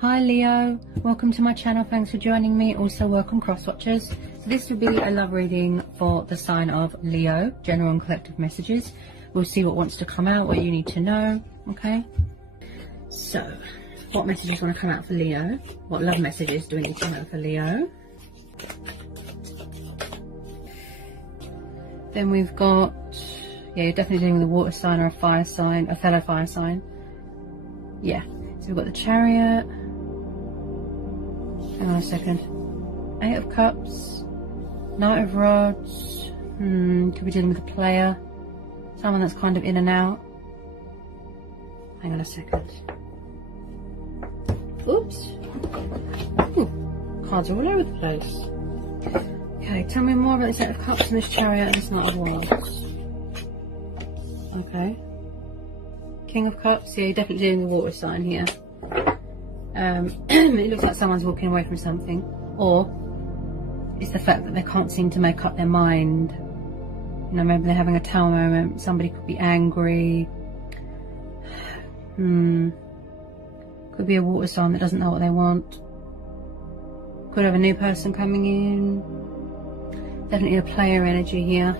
Hi Leo, welcome to my channel. Thanks for joining me. Also welcome cross watchers. So this will be a love reading for the sign of Leo, general and collective messages. We'll see what wants to come out, what you need to know. Okay, so what messages want to come out for Leo? What love messages do we need to come out for Leo? Then we've got, yeah, you're definitely dealing with a water sign or a fire sign, a fellow fire sign. Yeah, so we've got the Chariot. Hang on a second. 8 of Cups, Knight of Rods. Could be dealing with a player, someone that's kind of in and out. Hang on a second. Oops. Ooh, cards are all over the place. Okay, tell me more about this 8 of Cups and this Chariot and this Knight of Wands. Okay. King of Cups. Yeah, you're definitely dealing with a water sign here. It looks like someone's walking away from something, or it's the fact that they can't seem to make up their mind. You know, maybe they're having a tower moment. Somebody could be angry. Could be a water sign that doesn't know what they want. Could have a new person coming in. Definitely a player energy here.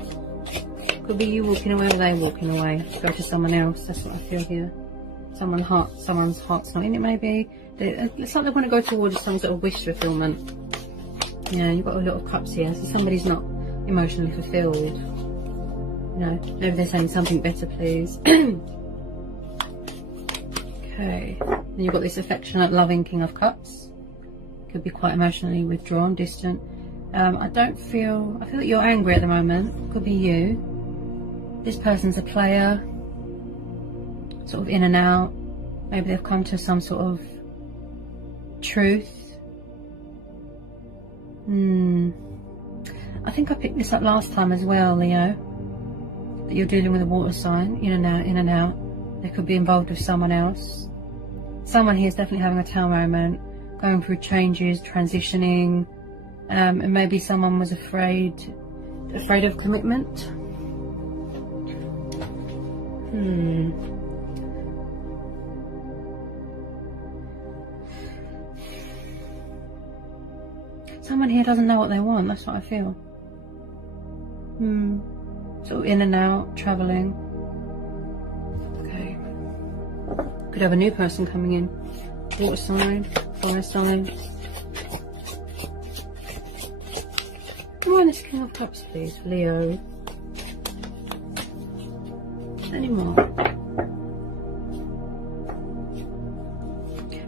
Could be you walking away or they walking away. Go to someone else. That's what I feel here. Someone's heart's not in it, maybe. It's like they want to go towards some sort of wish fulfillment. Yeah, you've got a lot of cups here, so somebody's not emotionally fulfilled. You know, maybe they're saying something better, please. Okay, then you've got this affectionate, loving King of Cups. Could be quite emotionally withdrawn, distant. I feel that you're angry at the moment. Could be you. This person's a player, sort of in and out. Maybe they've come to some sort of truth. I think I picked this up last time as well, Leo, that you're dealing with a water sign, in and out, in and out. They could be involved with someone else. Someone here is definitely having a tower moment, going through changes, transitioning, and maybe someone was afraid of commitment. Someone here doesn't know what they want, that's what I feel. Sort of in and out, travelling. Okay. Could have a new person coming in. Water sign, fire sign. Come on, this King of Cups, please, for Leo. Any more?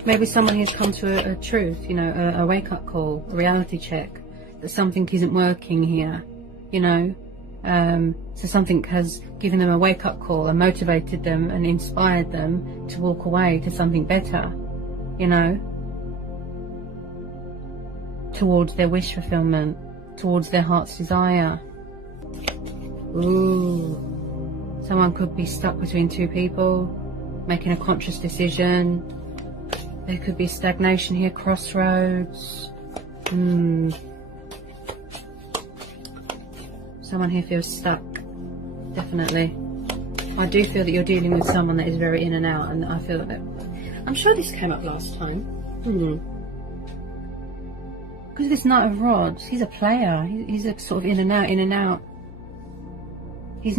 Maybe someone has come to a truth, you know, a wake-up call, a reality check, that something isn't working here, you know. So something has given them a wake-up call and motivated them and inspired them to walk away to something better, you know, towards their wish fulfillment, towards their heart's desire. Ooh. Someone could be stuck between two people, making a conscious decision. There could be stagnation here, crossroads. Someone here feels stuck, definitely. I do feel that you're dealing with someone that is very in and out, and I feel that I'm sure this came up last time. Because of this Knight of Rods, he's a player. He's a sort of in and out, in and out. He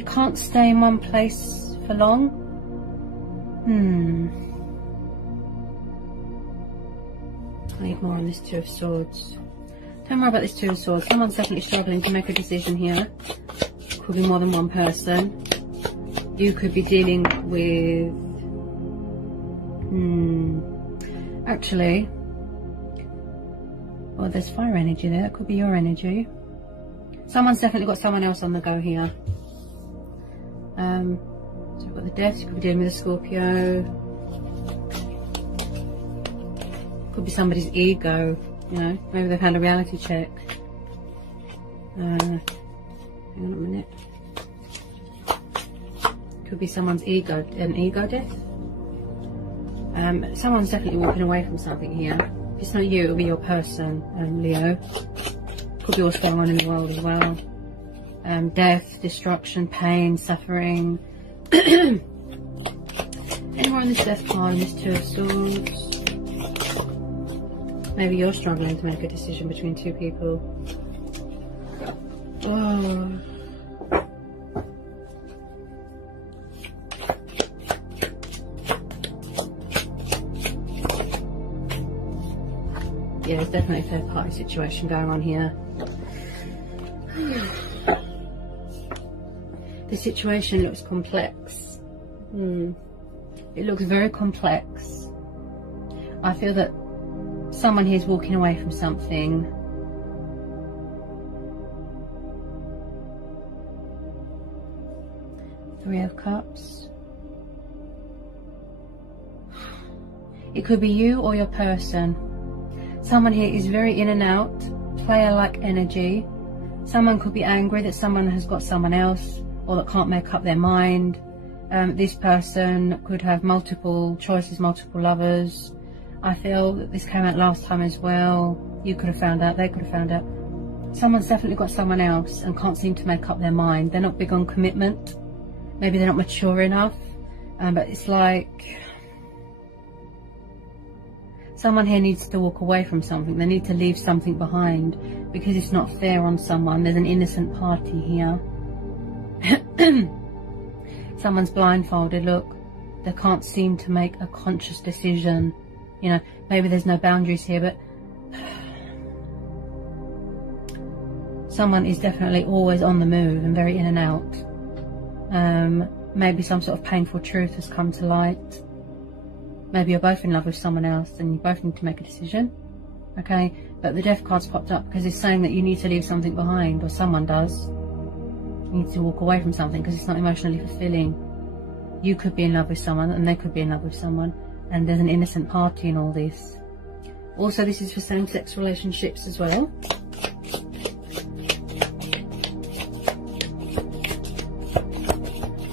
can't stay in one place for long. I need more on this Two of Swords. Tell me more about this Two of Swords. Someone's definitely struggling to make a decision here. Could be more than one person. You could be dealing with... Actually... well, there's fire energy there. That could be your energy. Someone's definitely got someone else on the go here. So we've got the Death. You could be dealing with a Scorpio. Could be somebody's ego, you know, maybe they've had a reality check. Hang on a minute. Could be someone's ego, an ego death. Someone's definitely walking away from something here. If it's not you, it'll be your person, Leo. Could be what's going on in the world as well. Death, destruction, pain, suffering. Any more on this Death card and this Two of Swords? Maybe you're struggling to make a decision between two people. Oh. Yeah, there's definitely a third party situation going on here. The situation looks complex. It looks very complex. I feel that someone here is walking away from something. Three of Cups. It could be you or your person. Someone here is very in and out, player-like energy. Someone could be angry that someone has got someone else, or that can't make up their mind. This person could have multiple choices, multiple lovers. I feel that this came out last time as well. You could have found out, they could have found out. Someone's definitely got someone else and can't seem to make up their mind. They're not big on commitment. Maybe they're not mature enough. But it's like someone here needs to walk away from something. They need to leave something behind because it's not fair on someone. There's an innocent party here. Someone's blindfolded. Look, they can't seem to make a conscious decision. You know, maybe there's no boundaries here, but someone is definitely always on the move and very in and out. Maybe some sort of painful truth has come to light. Maybe you're both in love with someone else and you both need to make a decision. Okay, but the Death card's popped up because it's saying that you need to leave something behind, or someone does. You need to walk away from something because it's not emotionally fulfilling. You could be in love with someone and they could be in love with someone, and there's an innocent party in all this. Also, this is for same-sex relationships as well.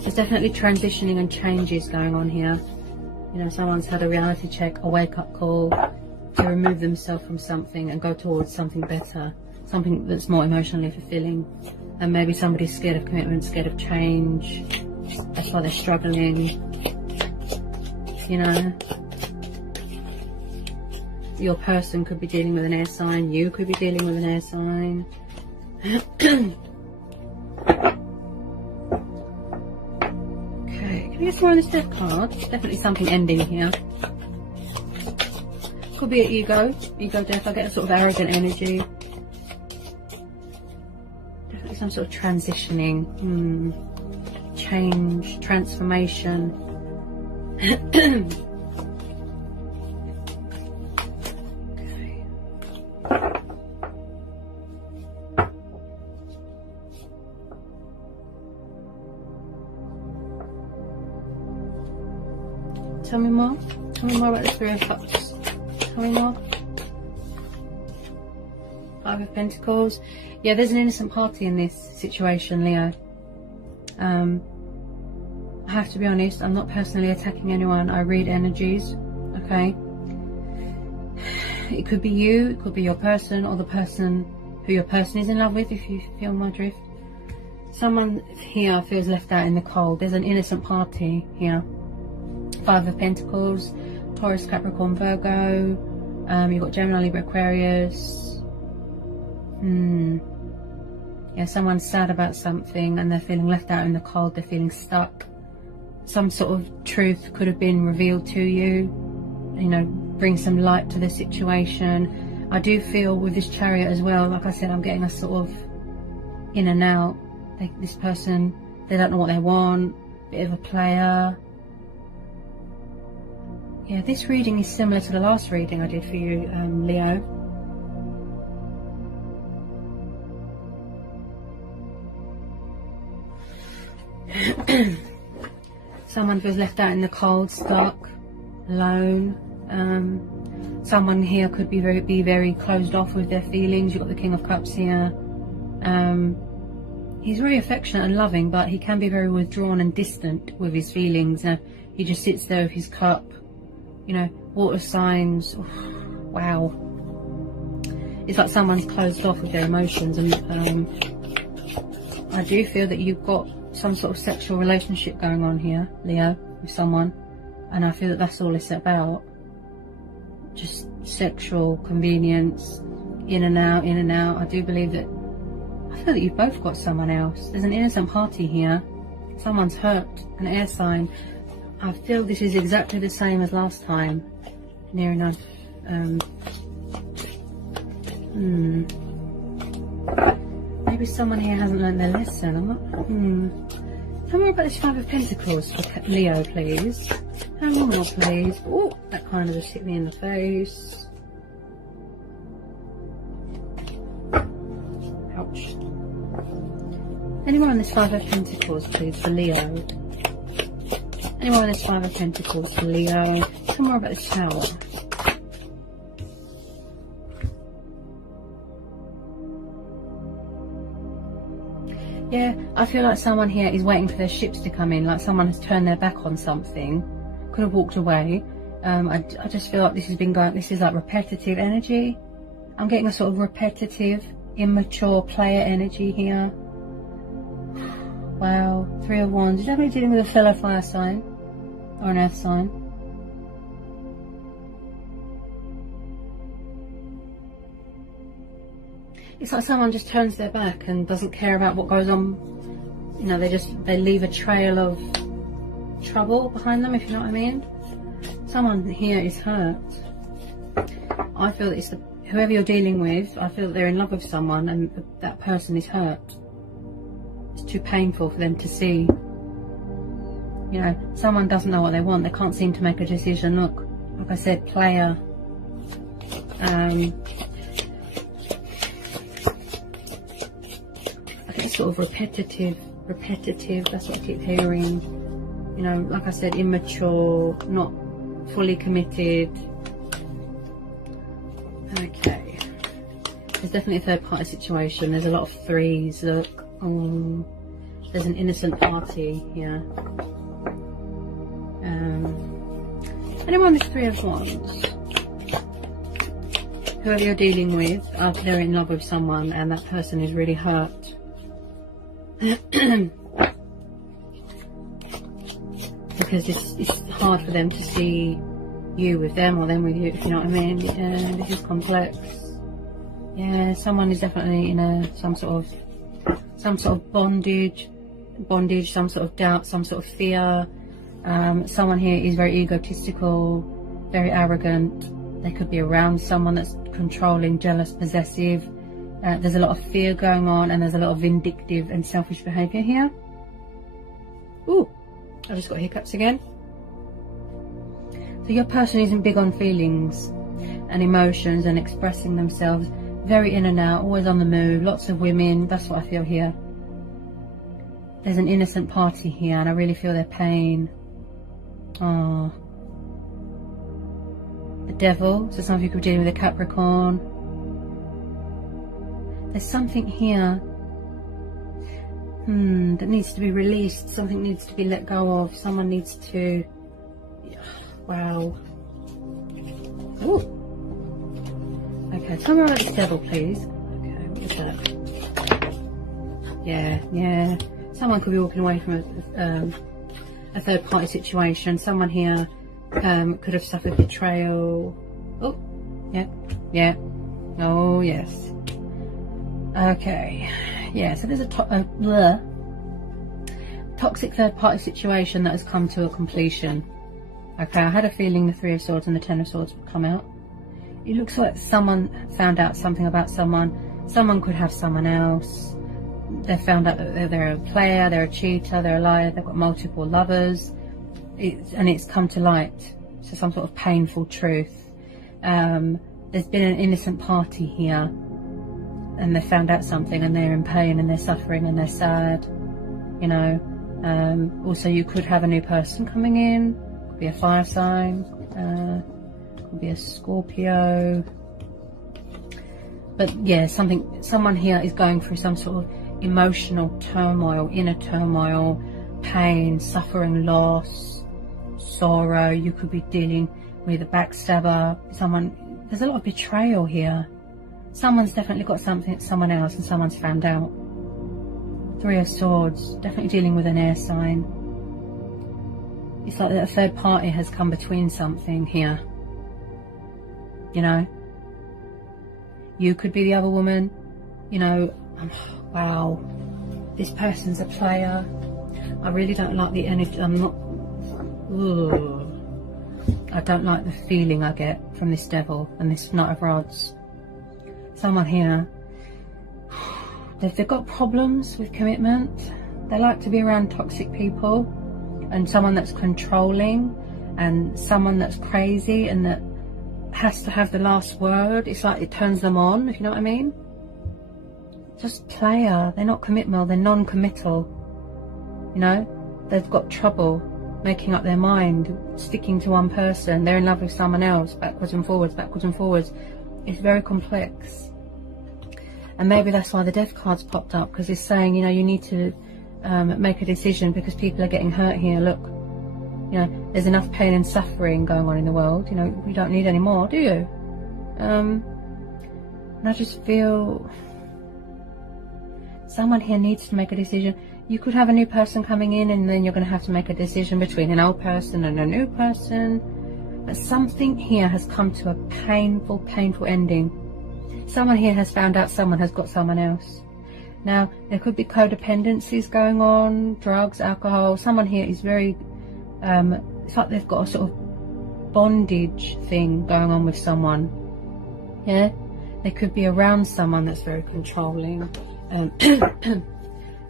There's definitely transitioning and changes going on here. You know, someone's had a reality check, a wake-up call to remove themselves from something and go towards something better, something that's more emotionally fulfilling. And maybe somebody's scared of commitment, scared of change. That's why they're struggling. You know, your person could be dealing with an air sign. You could be dealing with an air sign. Okay, can we get more on this Death card? Definitely something ending here. Could be an ego death. I get a sort of arrogant energy. Definitely some sort of transitioning, change, transformation. Okay. Tell me more. Tell me more about the Three of Cups. Tell me more. Five of Pentacles. Yeah, there's an innocent party in this situation, Leo. I have to be honest, I'm not personally attacking anyone. I read energies, okay? It could be you, it could be your person, or the person who your person is in love with, if you feel my drift. Someone here feels left out in the cold. There's an innocent party here. Five of Pentacles, Taurus, Capricorn, Virgo. You've got Gemini, Libra, Aquarius. Yeah, someone's sad about something and they're feeling left out in the cold. They're feeling stuck. Some sort of truth could have been revealed to you. You know, bring some light to the situation. I do feel with this Chariot as well, like I said, I'm getting a sort of in and out. This person, they don't know what they want. Bit of a player. Yeah, this reading is similar to the last reading I did for you, Leo. Someone feels left out in the cold, stuck, alone. Someone here could be very closed off with their feelings. You've got the King of Cups here. He's very affectionate and loving, but he can be very withdrawn and distant with his feelings. He just sits there with his cup. You know, water signs. Wow. It's like someone's closed off with their emotions, and I do feel that you've got some sort of sexual relationship going on here, Leo, with someone. and I feel that that's all it's about. Just sexual convenience, in and out, in and out. I do believe that, I feel that you've both got someone else. There's an innocent party here. Someone's hurt, an air sign. I feel this is exactly the same as last time. Near enough. Maybe someone here hasn't learned their lesson. I'm not, Tell me about this Five of Pentacles for Leo, please. Hang on more, please. Oh, that kind of just hit me in the face. Ouch. Anyone on this Five of Pentacles, please, for Leo? Anyone on this Five of Pentacles for Leo? Tell me more about this Tower. Yeah, I feel like someone here is waiting for their ships to come in, like someone has turned their back on something, could have walked away. I just feel like this has been going, this is like repetitive energy. I'm getting a sort of repetitive, immature player energy here. Wow, Three of Wands. Is that definitely dealing with a fellow fire sign or an earth sign? It's like someone just turns their back and doesn't care about what goes on. You know, they leave a trail of trouble behind them, if you know what I mean. Someone here is hurt. I feel that it's whoever you're dealing with, I feel that they're in love with someone and that person is hurt. It's too painful for them to see. You know, someone doesn't know what they want. They can't seem to make a decision. Look, like I said, player. Sort of repetitive, that's what I keep hearing. You know, like I said, immature, not fully committed. Okay, there's definitely a third party situation. There's a lot of threes. Look, there's an innocent party here. Anyone with Three of Wands, whoever you're dealing with, they're in love with someone and that person is really hurt. Because it's hard for them to see you with them or them with you, if you know what I mean. This is complex. Yeah, someone is definitely in some sort of bondage, some sort of doubt, some sort of fear. Someone here is very egotistical, very arrogant. They could be around someone that's controlling, jealous, possessive. There's a lot of fear going on and there's a lot of vindictive and selfish behaviour here. Ooh, I just got hiccups again. So your person isn't big on feelings and emotions and expressing themselves. Very in and out, always on the move, lots of women. That's what I feel here. There's an innocent party here and I really feel their pain. Oh, the Devil. So some of you could be dealing with a Capricorn. There's something here that needs to be released. Something needs to be let go of. Someone needs to... Wow. Ooh. Okay, tell me about this Devil, please. Okay, what is that? Yeah. Someone could be walking away from a third party situation. Someone here could have suffered betrayal. Oh, yeah. Oh, yes. Okay, yeah, so there's a toxic third party situation that has come to a completion. Okay, I had a feeling the Three of Swords and the Ten of Swords would come out. It looks like someone found out something about someone. Someone could have someone else. They found out that they're a player, they're a cheater, they're a liar, they've got multiple lovers. And it's come to light. So some sort of painful truth. There's been an innocent party here. And they found out something and they're in pain and they're suffering and they're sad, you know. Also you could have a new person coming in, could be a fire sign, could be a Scorpio. But yeah, someone here is going through some sort of emotional turmoil, inner turmoil, pain, suffering, loss, sorrow. You could be dealing with a backstabber, there's a lot of betrayal here. Someone's definitely got someone else and someone's found out. Three of Swords, definitely dealing with an air sign. It's like that a third party has come between something here. You know, you could be the other woman. You know, wow, this person's a player. I really don't like the energy. I'm not, ugh. I don't like the feeling I get from this devil and this Knight of Rods. Someone here, they've got problems with commitment. They like to be around toxic people and someone that's controlling and someone that's crazy and that has to have the last word. It's like it turns them on, if you know what I mean. Just player. They're not committal, they're non-committal. You know, they've got trouble making up their mind, sticking to one person. They're in love with someone else, backwards and forwards, backwards and forwards. It's very complex. And maybe that's why the Death card's popped up, because it's saying, you know, you need to make a decision because people are getting hurt here. Look, you know, there's enough pain and suffering going on in the world. You know, you don't need any more, do you? And I just feel someone here needs to make a decision. You could have a new person coming in and then you're going to have to make a decision between an old person and a new person. But something here has come to a painful, painful ending. Someone here has found out someone has got someone else. Now, there could be codependencies going on, drugs, alcohol. Someone here is very, it's like they've got a sort of bondage thing going on with someone. Yeah? They could be around someone that's very controlling.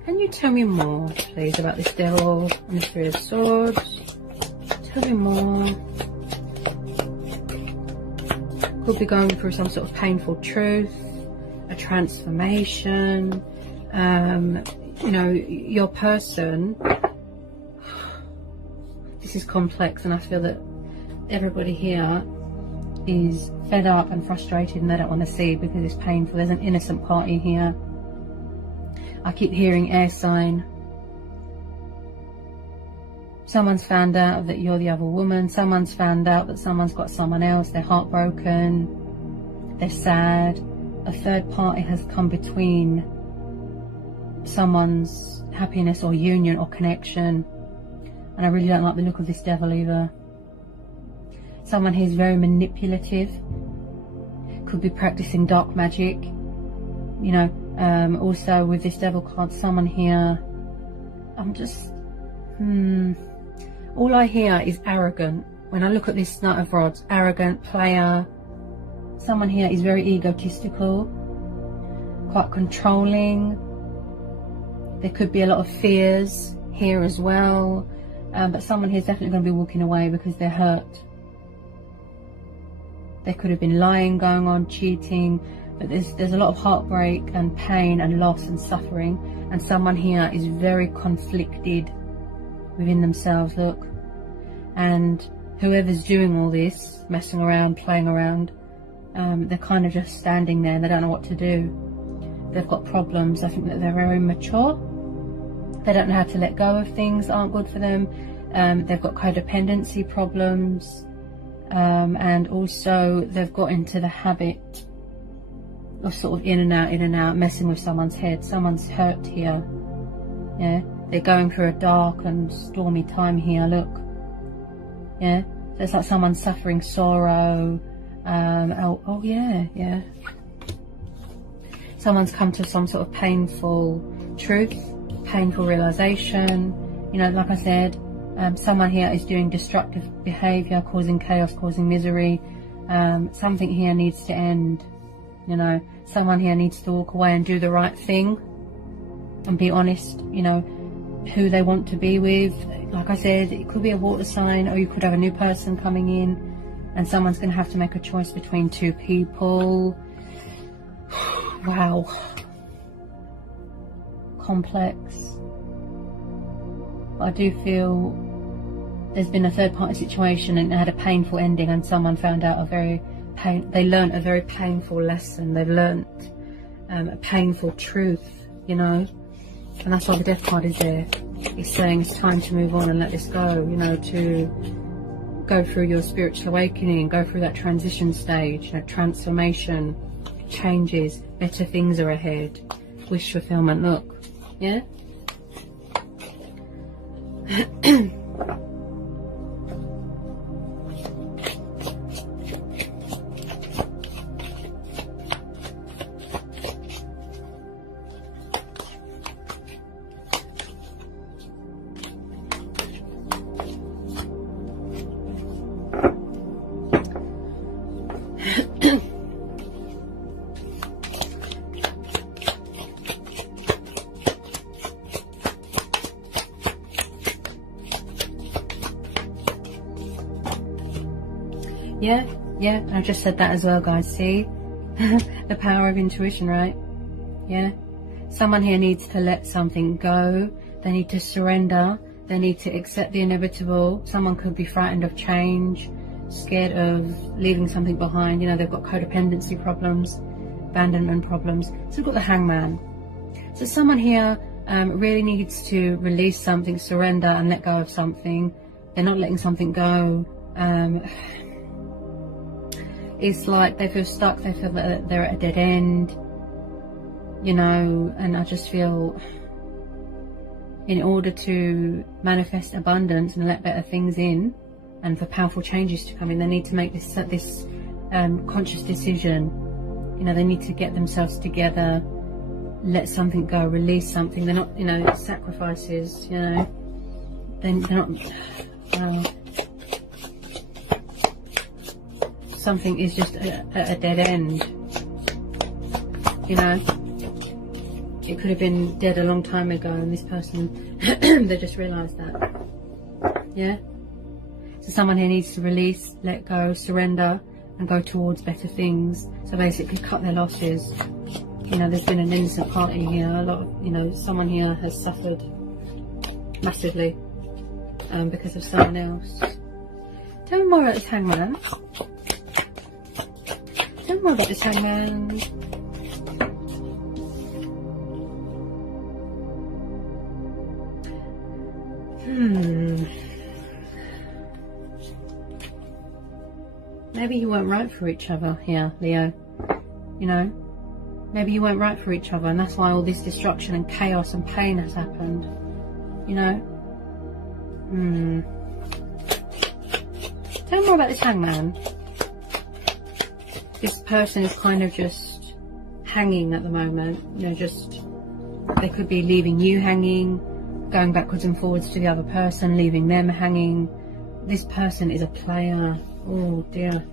Can you tell me more, please, about this devil and the Three of Swords? Tell me more. Could be going through some sort of painful truth, a transformation. You know, your person. This is complex, and I feel that everybody here is fed up and frustrated, and they don't want to see because it's painful. There's an innocent party here. I keep hearing air sign. Someone's found out that you're the other woman. Someone's found out that someone's got someone else. They're heartbroken. They're sad. A third party has come between someone's happiness or union or connection. And I really don't like the look of this devil either. Someone here is very manipulative. Could be practicing dark magic. You know, also with this devil card, someone here, I'm just, all I hear is arrogant. When I look at this Knight of Rods, arrogant, player. Someone here is very egotistical, quite controlling. There could be a lot of fears here as well. But someone here is definitely going to be walking away because they're hurt. There could have been lying going on, cheating. But there's a lot of heartbreak and pain and loss and suffering, and someone here is very conflicted within themselves, look. And whoever's doing all this, messing around, playing around, they're kind of just standing there and they don't know what to do. They've got problems. I think that they're very immature. They don't know how to let go of things that aren't good for them. They've got codependency problems, and also they've got into the habit of sort of in and out, messing with someone's head. Someone's hurt here. Yeah, they're going through a dark and stormy time here, look. Yeah, so it's like someone's suffering sorrow. Oh yeah. Someone's come to some sort of painful truth, painful realization. You know, like I said, someone here is doing destructive behavior, causing chaos, causing misery. Something here needs to end. You know, someone here needs to walk away and do the right thing and be honest, you know, who they want to be with. Like I said, it could be a water sign, or you could have a new person coming in and someone's going to have to make a choice between two people. Wow. Complex. But I do feel there's been a third party situation and it had a painful ending, and someone found out they learned a very painful lesson. They've learnt a painful truth, you know, and that's why the Death card is there. It's saying it's time to move on and let this go, you know, to go through your spiritual awakening, go through that transition stage, that transformation, changes, better things are ahead, wish fulfillment, look, yeah. Yeah, yeah, I just said that as well, guys. See? The power of intuition, right? Yeah. Someone here needs to let something go. They need to surrender. They need to accept the inevitable. Someone could be frightened of change, scared of leaving something behind. You know, they've got codependency problems, abandonment problems. So we've got the Hangman. So someone here really needs to release something, surrender and let go of something. They're not letting something go. It's like they feel stuck. They feel that they're at a dead end. You know, and I just feel, in order to manifest abundance and let better things in, and for powerful changes to come in, they need to make this conscious decision. You know, they need to get themselves together, let something go, release something. They're not, you know, sacrifices. You know, they're not. Something is just a dead end. You know. It could have been dead a long time ago, and this person, they just realised that. Yeah? So someone here needs to release, let go, surrender, and go towards better things. So basically cut their losses. You know, there's been an innocent party here. A lot of, you know, someone here has suffered massively because of someone else. Tell me more about this Hangman. Tell me more about this Hangman. Maybe you weren't right for each other here, Leo. You know, maybe you weren't right for each other, and that's why all this destruction and chaos and pain has happened. You know. Tell me more about this Hangman. This person is kind of just hanging at the moment. You know, just, they could be leaving you hanging, going backwards and forwards to the other person, leaving them hanging. This person is a player. Oh dear.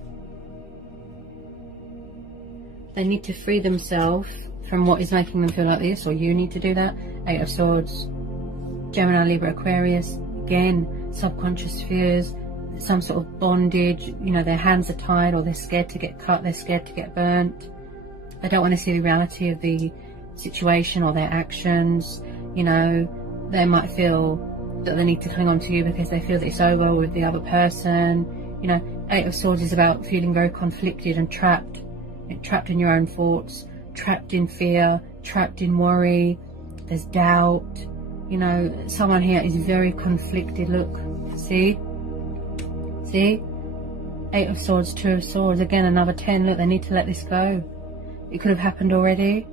They need to free themselves from what is making them feel like this, or you need to do that. 8 of Swords, Gemini, Libra, Aquarius. Again, subconscious fears, some sort of bondage. You know, their hands are tied, or they're scared to get cut, they're scared to get burnt. They don't want to see the reality of the situation or their actions. You know, they might feel that they need to cling on to you because they feel that it's over with the other person. You know, 8 of Swords is about feeling very conflicted and trapped in your own thoughts, trapped in fear, trapped in worry. There's doubt. You know, someone here is very conflicted. Look, see? 8 of Swords, 2 of Swords, again another 10. Look, they need to let this go. It could have happened already,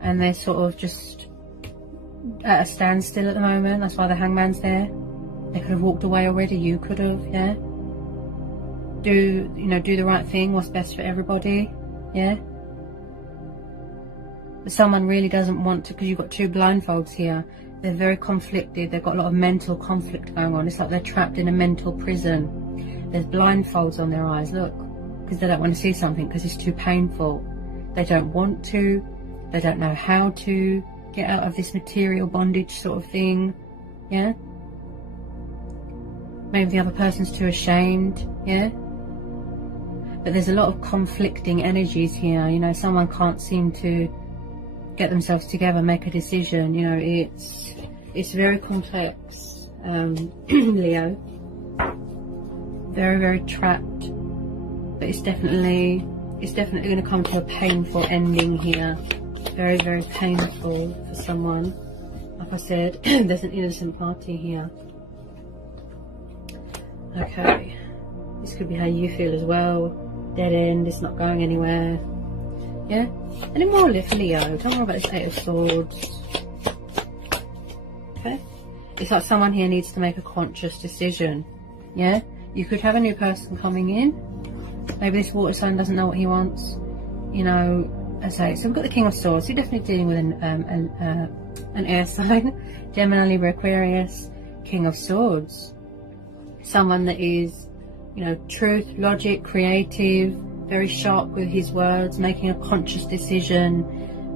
and they're sort of just at a standstill at the moment. That's why the Hangman's there. They could have walked away already. You could have, yeah. Do the right thing, what's best for everybody, yeah. But someone really doesn't want to, because you've got 2 blindfolds here. They're very conflicted. They've got a lot of mental conflict going on. It's like they're trapped in a mental prison. There's blindfolds on their eyes, look, because they don't want to see something because it's too painful. They don't want to. They don't know how to get out of this material bondage sort of thing, yeah. Maybe the other person's too ashamed, yeah. But there's a lot of conflicting energies here. You know, someone can't seem to get themselves together, make a decision. You know, it's very complex, Leo. Very, very trapped. But it's definitely going to come to a painful ending here. Very, very painful for someone. Like I said, there's an innocent party here. Okay, this could be how you feel as well. Dead end, it's not going anywhere. Yeah? Any more, Leo? Tell me more about this 8 of Swords. Okay? It's like someone here needs to make a conscious decision. Yeah? You could have a new person coming in. Maybe this water sign doesn't know what he wants. You know, I say, so we've got the King of Swords. You're definitely dealing with an air sign. Gemini, Libra, Aquarius. King of Swords. Someone that is, you know, truth, logic, creative, very sharp with his words, making a conscious decision,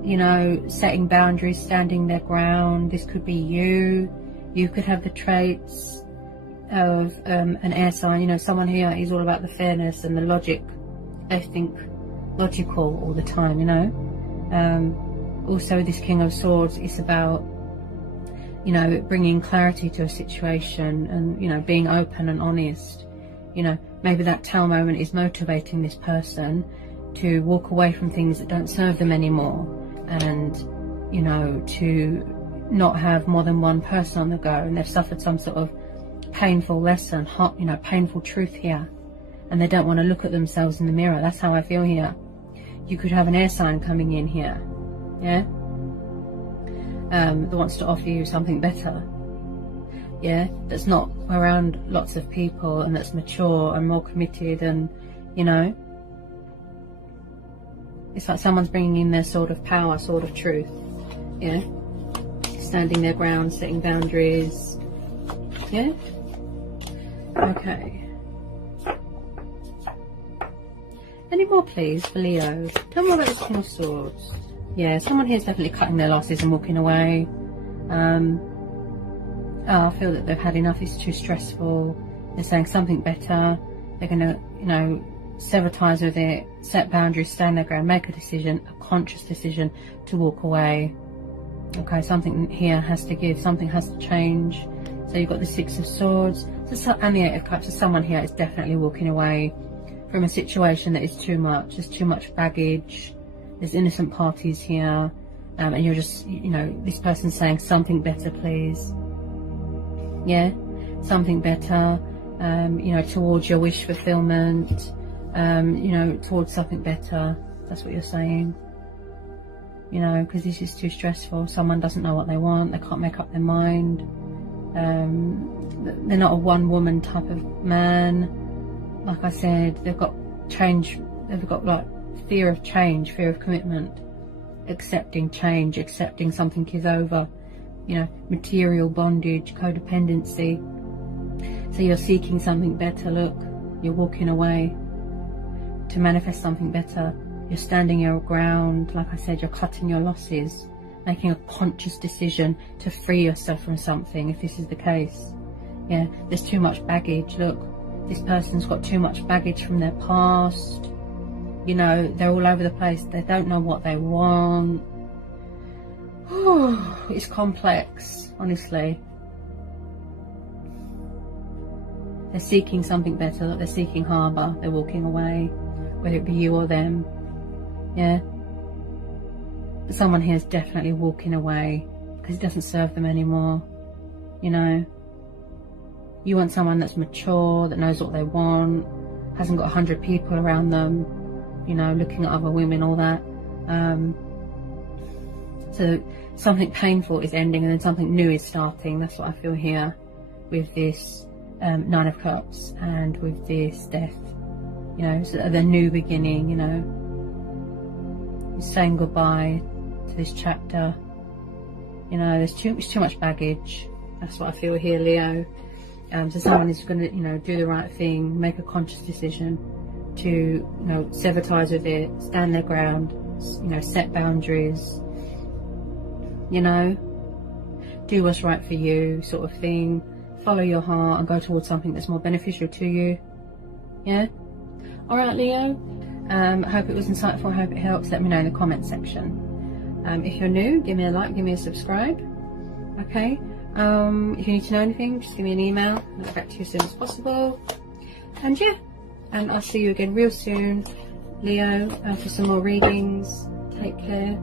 you know, setting boundaries, standing their ground. This could be you. You could have the traits. of an air sign, you know, someone here is all about the fairness and the logic. They think logical all the time, you know. Also, this King of Swords is about, you know, bringing clarity to a situation and, you know, being open and honest. You know, maybe that Tower moment is motivating this person to walk away from things that don't serve them anymore, and, you know, to not have more than one person on the go, and they've suffered some sort of painful lesson, you know, painful truth here, and they don't want to look at themselves in the mirror. That's how I feel here. You could have an air sign coming in here, yeah, that wants to offer you something better, yeah, that's not around lots of people, and that's mature and more committed, and, you know, it's like someone's bringing in their sword of power, sword of truth, yeah, standing their ground, setting boundaries, yeah. Okay. Any more, please, for Leo? Tell me about this King of Swords. Yeah, someone here is definitely cutting their losses and walking away. I feel that they've had enough. It's too stressful. They're saying something better. They're going to, you know, sever ties with it, set boundaries, stand their ground, make a decision, a conscious decision to walk away. Okay, something here has to give, something has to change. So you've got the Six of Swords and the Eight of Cups. So someone here is definitely walking away from a situation that is too much. There's too much baggage. There's innocent parties here. And you're just, you know, this person's saying something better, please. Yeah, something better, you know, towards your wish fulfillment, you know, towards something better. That's what you're saying. You know, because this is too stressful. Someone doesn't know what they want. They can't make up their mind. They're not a one-woman type of man. Like I said, they've got change. They've got like fear of change, fear of commitment, accepting change, accepting something is over. You know, material bondage, codependency. So you're seeking something better. Look, you're walking away to manifest something better. You're standing your ground. Like I said, you're cutting your losses, making a conscious decision to free yourself from something, if this is the case. Yeah, there's too much baggage. Look, this person's got too much baggage from their past. You know, they're all over the place. They don't know what they want. It's complex, honestly. They're seeking something better. They're seeking harbour. They're walking away, whether it be you or them. Yeah, but someone here is definitely walking away because it doesn't serve them anymore. You know, you want someone that's mature, that knows what they want, hasn't got 100 people around them, you know, looking at other women, all that. So something painful is ending and then something new is starting. That's what I feel here with this Nine of Cups and with this Death. You know, so the new beginning, you know. You're saying goodbye to this chapter. You know, there's too much baggage. That's what I feel here, Leo. So someone is going to, you know, do the right thing, make a conscious decision to, you know, sever ties with it, stand their ground, you know, set boundaries, you know, do what's right for you, sort of thing. Follow your heart and go towards something that's more beneficial to you. Yeah? Alright, Leo. I hope it was insightful. I hope it helps. Let me know in the comment section. If you're new, give me a like, give me a subscribe. Okay? If you need to know anything, just give me an email. I'll get back to you as soon as possible. And yeah, and I'll see you again real soon, Leo, for some more readings. Take care.